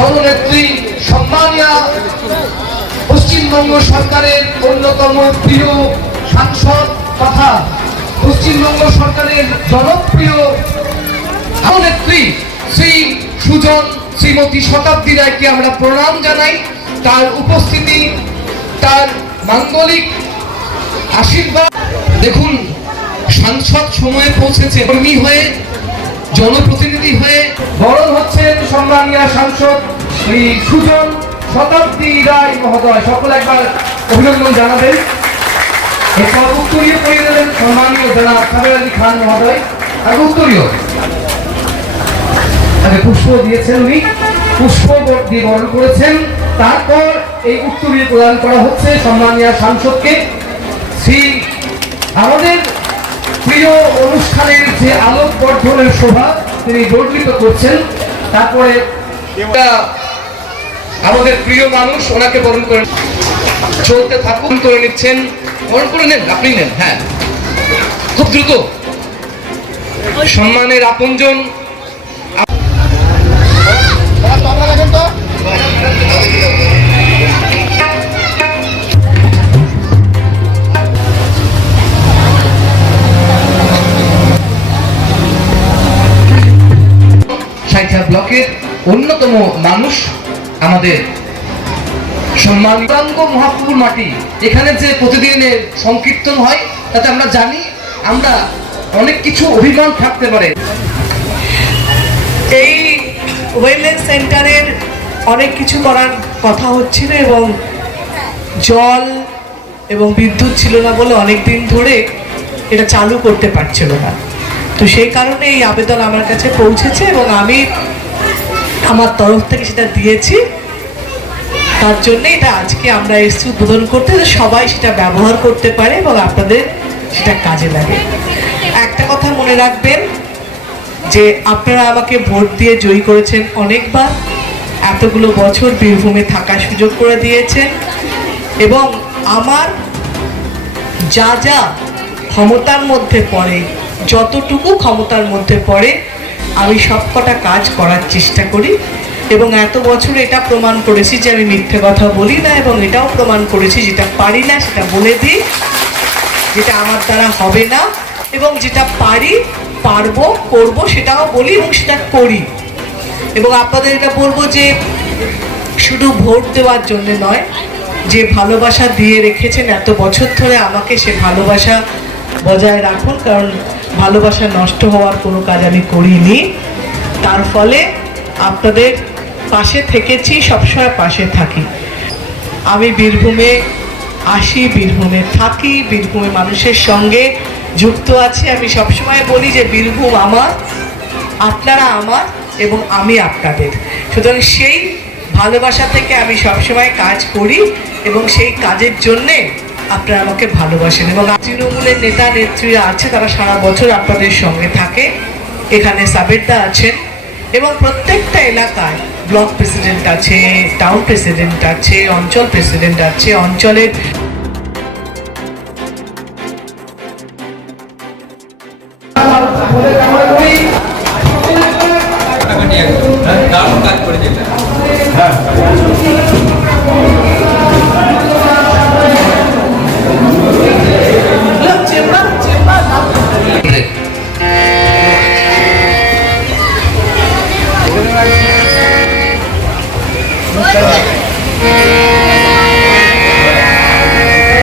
জননেত্রী সম্মানিয়া পশ্চিমবঙ্গ সরকারের অন্যতম প্রিয় সাংসদ তথা পশ্চিমবঙ্গ সরকারের জনপ্রিয় নেত্রী শ্রী সুজন শ্রীমতী শতাব্দী রায়কে আমরা প্রণাম জানাই। তার উপস্থিতি, তার মাঙ্গলিক আশীর্বাদ। দেখুন, সাংসদ সময়ে পৌঁছেছে। কর্মী হয়ে জনপ্রতিনিধি হয়ে বরণ হচ্ছেন সম্মানীয় সাংসদ শ্রী সুজন শতাব্দী রায় মহোদয়। সকল একবার অভিনন্দন জানাবেন। এরপর উত্তরীয় দেবেন সম্মানীয় জনাব সাবের আলী খান মহোদয়। আর উত্তরীয়। তাকে পুষ্প দিয়েছেন উনি। পুষ্প দিয়ে বরণ করেছেন। তারপর এই উত্তরীয় প্রদান করা হচ্ছে সম্মানীয় সাংসদকে। শ্রী আমাদের প্রিয় অনুষ্ঠানের যে আলোক বর্ধনের শোভা তিনি বর্ণিত করছেন, তারপরে আমাদের প্রিয় মানুষ, ওনাকে বরণ করে চলতে থাকুন, করে নিচ্ছেন, বরণ করে নেন, আপনি নেন হ্যাঁ। খুব দ্রুত। সম্মানের আপনজন। ব্লকের অন্যতম মানুষ আমাদের সম্মান। গৌরাঙ্গ মহাপুর মাটি, এখানে যে প্রতিদিনের সংকীর্তন হয়, তাতে আমরা জানি আমরা অনেক কিছু অভিমান থাকতে পারে। এই ওয়েলনেস সেন্টারের অনেক কিছু করার কথা হচ্ছিল এবং জল এবং বিদ্যুৎ ছিল না বলে অনেক দিন ধরে এটা চালু করতে পারছিল না। তো সেই কারণে এই আবেদন আমার কাছে পৌঁছেছে এবং আমি আমার তরফ থেকে সেটা দিয়েছি। তার জন্য এটা আজকে আমরা এসেছি উদ্বোধন করতে সবাই সেটা ব্যবহার করতে পারে এবং আপনাদের সেটা কাজে লাগে। একটা কথা মনে রাখবেন, যে আপনারা আমাকে ভোট দিয়ে জয়ী করেছেন অনেকবার, এতগুলো বছর বীরভূমে থাকার সুযোগ করে দিয়েছেন এবং আমার যা যা ক্ষমতার মধ্যে পড়ে যতটুকু ক্ষমতার মধ্যে পড়ে, আমি সবকটা কাজ করার চেষ্টা করি এবং এত বছর এটা প্রমাণ করেছি যে আমি মিথ্যে কথা বলি না এবং এটাও প্রমাণ করেছি যেটা পারি না সেটা বলে দিই, যেটা আমার দ্বারা হবে না এবং যেটা পারি, পারব, করব সেটাও বলি এবং সেটা করি। এবং আপনাদের এটা বলব যে শুধু ভোট দেওয়ার জন্য নয়, যে ভালোবাসা দিয়ে রেখেছেন এত বছর ধরে আমাকে সে ভালোবাসা বজায় রাখুন, কারণ ভালোবাসা নষ্ট হওয়ার কোনো কাজ আমি করিনি। তার ফলে আপনাদের পাশে থেকেছি, সবসময় পাশে থাকি। আমি বীরভূমে আসি, বীরভূমে থাকি, বীরভূমে মানুষের সঙ্গে যুক্ত আছি। আমি সবসময় বলি যে, বীরভূম আমার, আপনারা আমার এবং আমি আপনাদের। সুতরাং সেই ভালোবাসা থেকে আমি সবসময় কাজ করি এবং সেই কাজের জন্যে আপনারা আমাকে ভালোবাসেন এবং তৃণমূলের নেতা, নেত্রী আছে, তারা সারা বছর আপনাদের সঙ্গে থাকে। এখানে সাবেদা আছেন এবং প্রত্যেকটা এলাকায় ব্লক প্রেসিডেন্ট আছে, টাউন প্রেসিডেন্ট আছে, অঞ্চল প্রেসিডেন্ট আছে, অঞ্চলের হ্যাঁ।